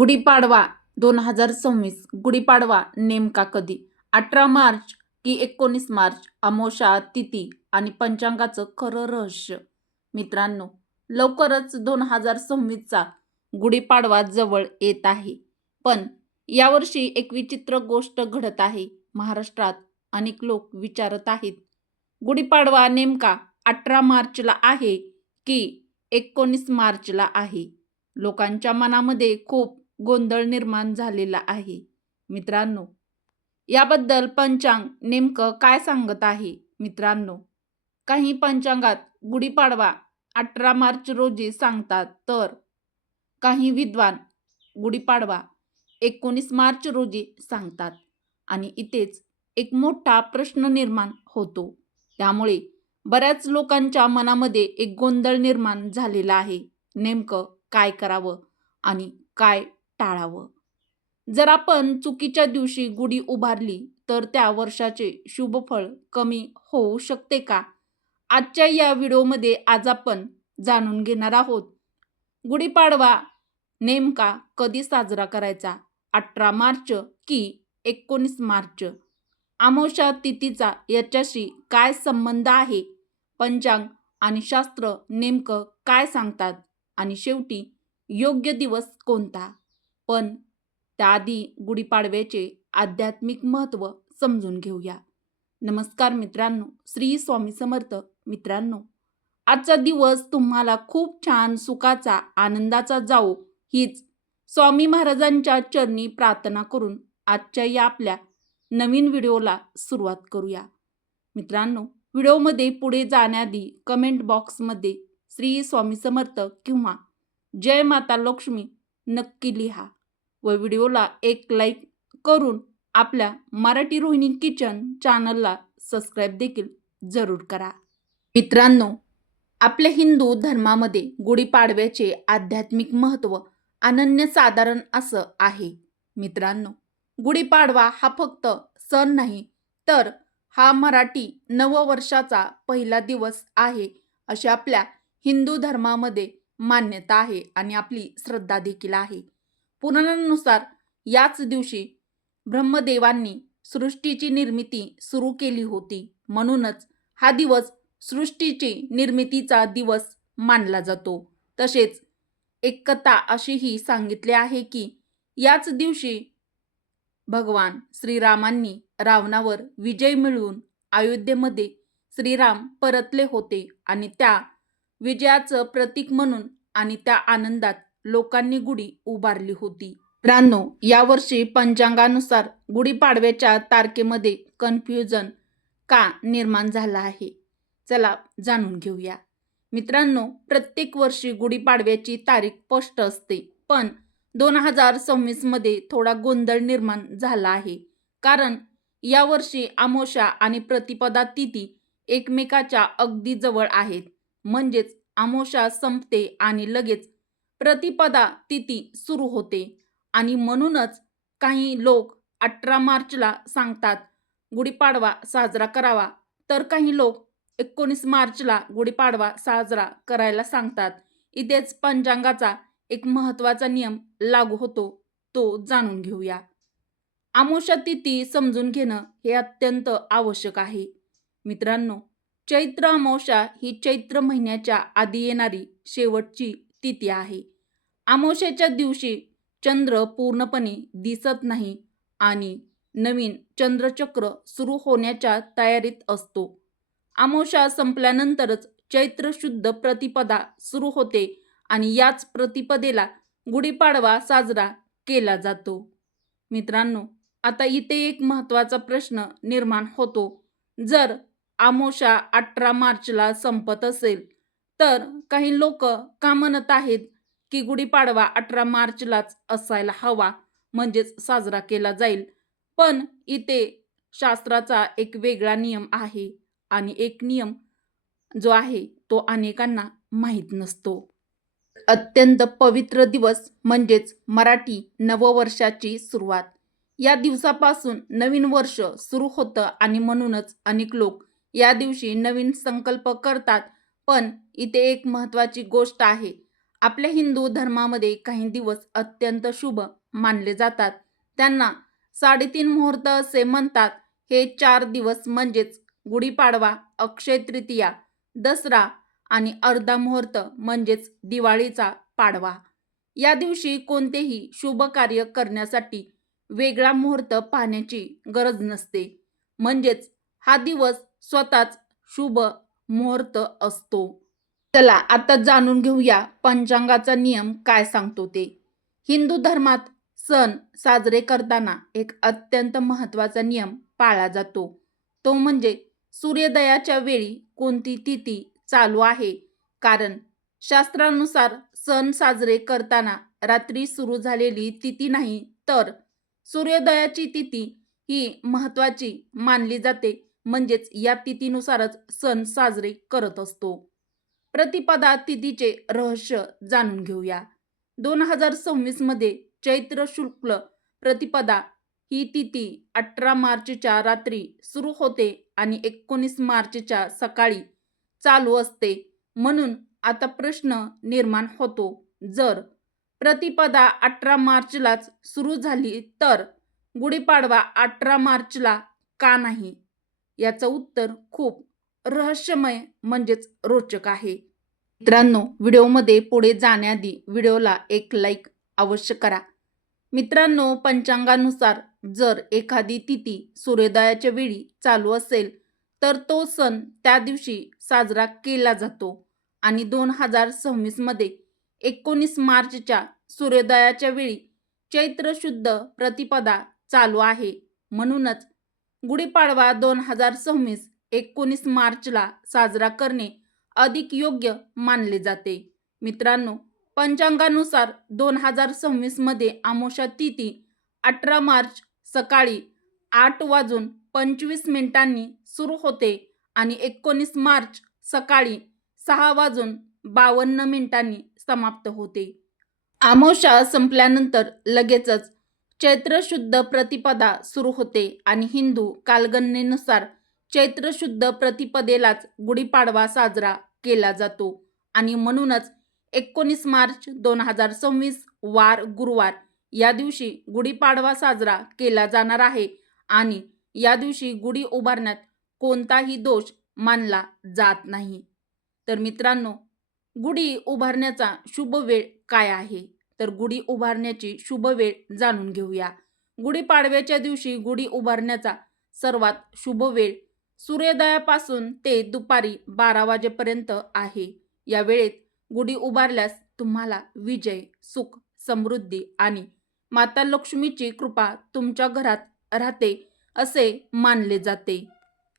गुढीपाडवा 2026 गुढीपाडवा नेमका कधी? 18 मार्च की 19 मार्च? अमावस्या, तिथी आणि पंचांगाचं खरं रहस्य. मित्रांनो, लवकरच 2026चा गुढीपाडवा जवळ येत आहे. पण यावर्षी एक विचित्र गोष्ट घडत आहे. महाराष्ट्रात अनेक लोक विचारत आहेत, गुढीपाडवा नेमका 18 मार्चला आहे की 19 मार्चला आहे? लोकांच्या मनामध्ये खूप गोंधळ निर्माण झालेला आहे. मित्रांनो, याबद्दल पंचांग नेमकं काय सांगत आहे? मित्रांनो, काही पंचांगात गुढीपाडवा 18 मार्च रोजी सांगतात, तर काही विद्वान गुढीपाडवा 19 मार्च रोजी सांगतात. आणि इथेच एक मोठा प्रश्न निर्माण होतो. त्यामुळे बऱ्याच लोकांच्या मनामध्ये एक गोंधळ निर्माण झालेला आहे. नेमकं काय करावं आणि काय टाळावं? जर आपण चुकीच्या दिवशी गुढी उभारली तर त्या वर्षाचे शुभफळ कमी होऊ शकते का? आजच्या या व्हिडिओमध्ये आज आपण जाणून घेणार आहोत, गुढीपाडवा नेमका कधी साजरा करायचा? 18 मार्च की 19 मार्च? अमावस्या तिथीचा याच्याशी काय संबंध आहे? पंचांग आणि शास्त्र नेमकं काय सांगतात? आणि शेवटी योग्य दिवस कोणता? पण त्याआधी गुढीपाडव्याचे आध्यात्मिक महत्त्व समजून घेऊया. नमस्कार मित्रांनो, श्री स्वामी समर्थ. मित्रांनो, आजचा दिवस तुम्हाला खूप छान, सुखाचा, आनंदाचा जाओ हीच स्वामी महाराजांच्या चरणी प्रार्थना करून आजच्या या आपल्या नवीन व्हिडिओला सुरुवात करूया. मित्रांनो, व्हिडिओमध्ये पुढे जाण्याआधी कमेंट बॉक्समध्ये श्री स्वामी समर्थ किंवा जय माता लक्ष्मी नक्की लिहा व व्हिडिओला एक लाईक करून आपल्या मराठी रोहिणी किचन चॅनलला सबस्क्राईब देखील जरूर करा. मित्रांनो, आपल्या हिंदू धर्मामध्ये गुढीपाडव्याचे आध्यात्मिक महत्त्व अनन्यसाधारण असं आहे. मित्रांनो, गुढीपाडवा हा फक्त सण नाही, तर हा मराठी नववर्षाचा पहिला दिवस आहे, अशी आपल्या हिंदू धर्मामध्ये मान्यता आहे आणि आपली श्रद्धा देखील आहे. पुराणांनुसार याच दिवशी ब्रह्मदेवांनी सृष्टीची निर्मिती सुरू केली होती. म्हणूनच हा दिवस सृष्टीची निर्मितीचा दिवस मानला जातो. तसेच एक कथा अशीही सांगितली आहे की याच दिवशी भगवान श्रीरामांनी रावणावर विजय मिळवून अयोध्येमध्ये श्रीराम परतले होते आणि त्या विजयाचं प्रतीक म्हणून आणि त्या आनंदात लोकांनी गुढी उभारली होती. मित्रांनो, यावर्षी पंचांगानुसार गुढीपाडव्याच्या तारखेमध्ये कन्फ्युजन का निर्माण झाला आहे? चला जाणून घेऊया. मित्रांनो, प्रत्येक वर्षी गुढीपाडव्याची तारीख स्पष्ट असते, पण 2026 मध्ये थोडा गोंधळ निर्माण झाला आहे. कारण यावर्षी अमावस्या आणि प्रतिपदा तिथी एकमेकाच्या अगदी जवळ आहेत. म्हणजेच अमावस्या संपते आणि लगेच प्रतिपदा तिथी सुरू होते. आणि म्हणूनच काही लोक 18 मार्चला सांगतात गुढीपाडवा साजरा करावा, तर काही लोक 19 मार्चला गुढीपाडवा साजरा करायला सांगतात. इथेच पंचांगाचा एक महत्त्वाचा नियम लागू होतो, तो जाणून घेऊया. अमावस्या तिथी समजून घेणं हे अत्यंत आवश्यक आहे. मित्रांनो, चैत्र अमावस्या ही चैत्र महिन्याच्या आधी येणारी शेवटची तिथी आहे. अमावस्येच्या दिवशी चंद्र पूर्णपणे दिसत नाही आणि नवीन चंद्रचक्र सुरू होण्याच्या तयारीत असतो. अमावस्या संपल्यानंतरच चैत्र शुद्ध प्रतिपदा सुरू होते आणि याच प्रतिपदेला गुढीपाडवा साजरा केला जातो. मित्रांनो, आता इथे एक महत्त्वाचा प्रश्न निर्माण होतो. जर अमावस्या 18 मार्चला संपत असेल, तर काही लोक का म्हणत आहेत की गुढीपाडवा 18 मार्चलाच असायला हवा, म्हणजेच साजरा केला जाईल. पण इथे शास्त्राचा एक वेगळा नियम आहे आणि एक नियम जो आहे तो अनेकांना माहीत नसतो. अत्यंत पवित्र दिवस म्हणजेच मराठी नववर्षाची सुरुवात. या दिवसापासून नवीन वर्ष सुरू होतं आणि म्हणूनच अनेक लोक या दिवशी नवीन संकल्प करतात. पण इथे एक महत्त्वाची गोष्ट आहे, आपल्या हिंदू धर्मामध्ये काही दिवस अत्यंत शुभ मानले जातात. त्यांना 3.5 मुहूर्त असे म्हणतात. हे 4 दिवस म्हणजेच गुढीपाडवा, अक्षय तृतीया, दसरा आणि अर्धा मुहूर्त म्हणजेच दिवाळीचा पाडवा. या दिवशी कोणतेही शुभ कार्य करण्यासाठी वेगळा मुहूर्त पाहण्याची गरज नसते. म्हणजेच हा दिवस स्वतःच शुभ मुहूर्त असतो. चला आता जाणून घेऊया पंचांगाचा नियम काय सांगतो ते. हिंदू धर्मात सण साजरे करताना एक अत्यंत महत्त्वाचा नियम पाळला जातो. तो म्हणजे सूर्योदयाच्या वेळी कोणती तिथी चालू आहे. कारण शास्त्रानुसार सण साजरे करताना रात्री सुरू झालेली तिथी नाही, तर सूर्योदयाची तिथी ही महत्त्वाची मानली जाते. म्हणजेच या तिथीनुसारच सण साजरे करत असतो. प्रतिपदा तिथीचे रहस्य जाणून घेऊया. 2026 मध्ये चैत्र शुक्ल प्रतिपदा ही तिथी 18 मार्चच्या रात्री सुरू होते आणि 19 मार्चच्या सकाळी चालू असते. म्हणून आता प्रश्न निर्माण होतो, जर प्रतिपदा 18 मार्चलाच सुरू झाली तर गुढीपाडवा 18 मार्चला का नाही? याचं उत्तर खूप रहस्यमय म्हणजेच रोचक आहे. मित्रांनो, व्हिडिओमध्ये पुढे जाण्याआधी व्हिडिओला एक लाईक अवश्य करा. मित्रांनो, पंचांगानुसार जर एखादी तिथी सूर्योदयाच्या वेळी चालू असेल तर तो सण त्या दिवशी साजरा केला जातो. आणि 2026 मध्ये 19 मार्चच्या सूर्योदयाच्या वेळी चैत्र शुद्ध प्रतिपदा चालू आहे. म्हणूनच गुढीपाडवा 2026 19 मार्चला साजरा करणे अधिक योग्य मानले जाते. मित्रांनो, पंचांगानुसार 2026 मध्ये अमावस्या तिथी 18 मार्च सकाळी 8:25 सुरू होते आणि 19 मार्च सकाळी 6:52 समाप्त होते. अमावस्या संपल्यानंतर लगेचच चैत्र शुद्ध प्रतिपदा सुरू होते आणि हिंदू कालगणनेनुसार चैत्र शुद्ध प्रतिपदेलाच गुढीपाडवा साजरा केला जातो. आणि म्हणूनच 19 मार्च 2026 वार गुरुवार या दिवशी गुढीपाडवा साजरा केला जाणार आहे. आणि या दिवशी गुढी उभारण्यात कोणताही दोष मानला जात नाही. तर मित्रांनो, गुढी उभारण्याचा शुभ वेळ काय आहे? तर गुढी उभारण्याची शुभ वेळ जाणून घेऊया. गुढीपाडव्याच्या दिवशी गुढी उभारण्याचा सर्वात शुभ वेळ सूर्योदयापासून ते दुपारी 12 वाजेपर्यंत आहे. या वेळेत गुढी उभारल्यास तुम्हाला विजय, सुख, समृद्धी आणि माता लक्ष्मीची कृपा तुमच्या घरात राहते असे मानले जाते.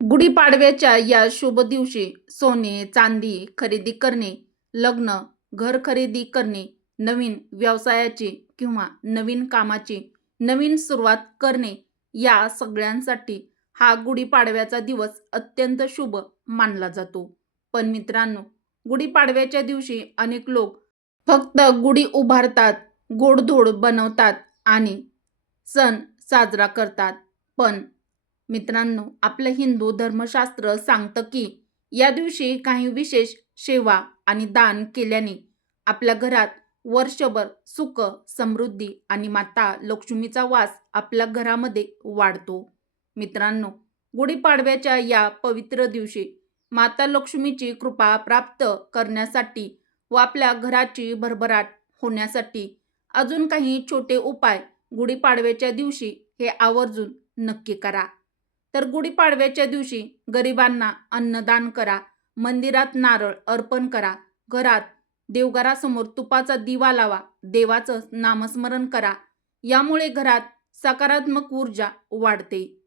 गुढीपाडव्याच्या या शुभ दिवशी सोने, चांदी खरेदी करणे, लग्न, घर खरेदी करणे, नवीन व्यवसायाची किंवा नवीन कामाची नवीन सुरुवात करणे, या सगळ्यांसाठी हा गुढीपाडव्याचा दिवस अत्यंत शुभ मानला जातो. पण मित्रांनो, गुढीपाडव्याच्या दिवशी अनेक लोक फक्त गुढी उभारतात, गोडधोड बनवतात आणि सण साजरा करतात. पण मित्रांनो, आपलं हिंदू धर्मशास्त्र सांगतं की या दिवशी काही विशेष सेवा आणि दान केल्याने आपल्या घरात वर्षभर सुख, समृद्धी आणि माता लक्ष्मीचा वास आपल्या घरामध्ये वाढतो. मित्रांनो, गुढीपाडव्याच्या या पवित्र दिवशी माता लक्ष्मीची कृपा प्राप्त करण्यासाठी व आपल्या घराची भरभराट होण्यासाठी अजून काही छोटे उपाय गुढीपाडव्याच्या दिवशी हे आवर्जून नक्की करा. तर गुढीपाडव्याच्या दिवशी गरिबांना अन्नदान करा, मंदिरात नारळ अर्पण करा, घरात देवघरासमोर तुपाचा दिवा लावा, देवाचं नामस्मरण करा. यामुळे घरात सकारात्मक ऊर्जा वाढते.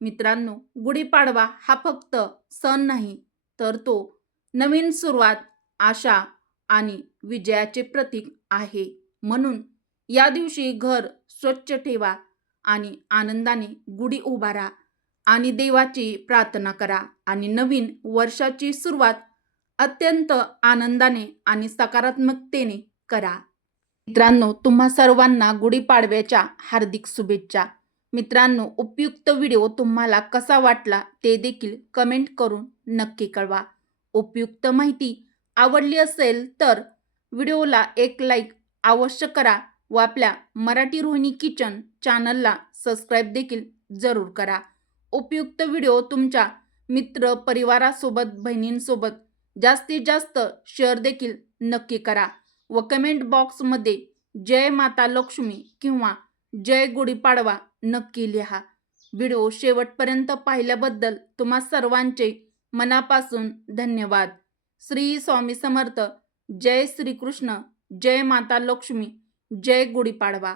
मित्रांनो, गुढीपाडवा हा फक्त सण नाही, तर तो नवीन सुरुवात, आशा आणि विजयाचे प्रतीक आहे. म्हणून या दिवशी घर स्वच्छ ठेवा आणि आनंदाने गुढी उभारा आणि देवाची प्रार्थना करा आणि नवीन वर्षाची सुरुवात अत्यंत आनंदाने आणि सकारात्मकतेने करा. मित्रांनो, तुम्हा सर्वांना गुढीपाडव्याच्या हार्दिक शुभेच्छा. मित्रांनो, उपयुक्त व्हिडिओ तुम्हाला कसा वाटला ते देखील कमेंट करून नक्की कळवा. उपयुक्त माहिती आवडली असेल तर व्हिडिओला एक लाईक अवश्य करा व आपल्या मराठी रोहिणी किचन चॅनलला सबस्क्राईब देखील जरूर करा. उपयुक्त व्हिडिओ तुमच्या मित्र परिवारासोबत बहिणींसोबत जास्तीत जास्त शेअर देखील नक्की करा व कमेंट बॉक्समध्ये जय माता लक्ष्मी किंवा जय गुढीपाडवा नक्की लिहा. व्हिडिओ शेवटपर्यंत पाहिल्याबद्दल तुम्हा सर्वांचे मनापासून धन्यवाद. श्री स्वामी समर्थ. जय श्रीकृष्ण. जय माता लक्ष्मी. जय गुढीपाडवा.